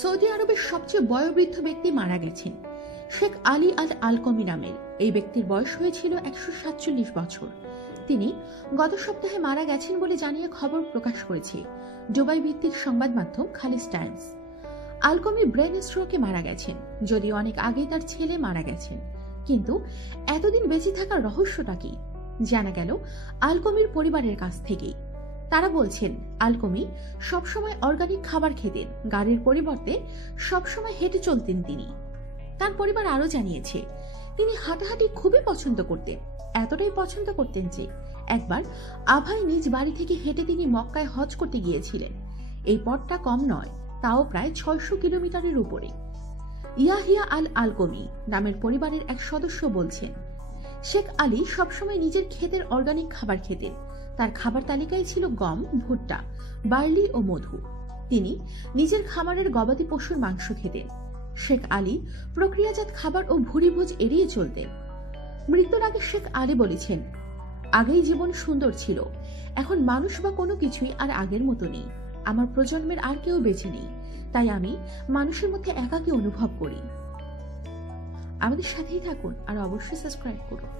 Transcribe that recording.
Saudi আরবের সবচেয়ে বয়োবৃদ্ধ ব্যক্তি মারা গেছেন। শেখ আলী আল আলকমি নামের এই ব্যক্তির বয়স হয়েছিল একশো সাতচল্লিশ বছর। তিনি গত সপ্তাহে মারা গেছেন বলে জানিয়ে খবর প্রকাশ করেছে দুবাই ভিত্তিক সংবাদ মাধ্যম খালিজ টাইমস। আলকমি ব্রেন স্ট্রোকে মারা গেছেন, যদিও অনেক আগে তার ছেলে মারা গেছেন। কিন্তু এতদিন বেঁচে থাকার রহস্যটা কি? জানা গেল আলকমির পরিবারের কাছ থেকেই। তারা বলছেন, আলকমি সবসময় অর্গানিক খাবার খেতেন। গাড়ির পরিবর্তে সবসময় হেঁটে চলতেন তিনি। তার পরিবার আরও জানিয়েছে, তিনি হাঁটাহাঁটি খুবই পছন্দ করতেন, এতটাই পছন্দ করতেন যে একবার আভাই নিজ বাড়ি থেকে হেঁটে তিনি মক্কায় হজ করতে গিয়েছিলেন। এই পথটা কম নয়, তাও প্রায় ছয়শো কিলোমিটারের উপরে। ইয়াহিয়া আল আলকমি নামের পরিবারের এক সদস্য বলছেন, শেখ আলী সবসময় নিজের ক্ষেতের অর্গানিক খাবার খেতেন। তার খাবার তালিকায় ছিল গম, ভুট্টা, বার্লি ও মধু। তিনি নিজের খামারের গবাদি পশুর মাংস খেতেন। শেখ আলী প্রক্রিয়াজাত খাবার ও ভুরিভোজ এড়িয়ে চলতেন। মৃত্যুর আগে শেখ আলী বলেছেন, আগেই জীবন সুন্দর ছিল। এখন মানুষ বা কোনো কিছুই আর আগের মতো নেই। আমার প্রজন্মের আর কেউ বেঁচে নেই। তাই আমি মানুষের মধ্যে একাকী অনুভব করি। আমাদের সাথেই থাকুন আর অবশ্যই সাবস্ক্রাইব করুন।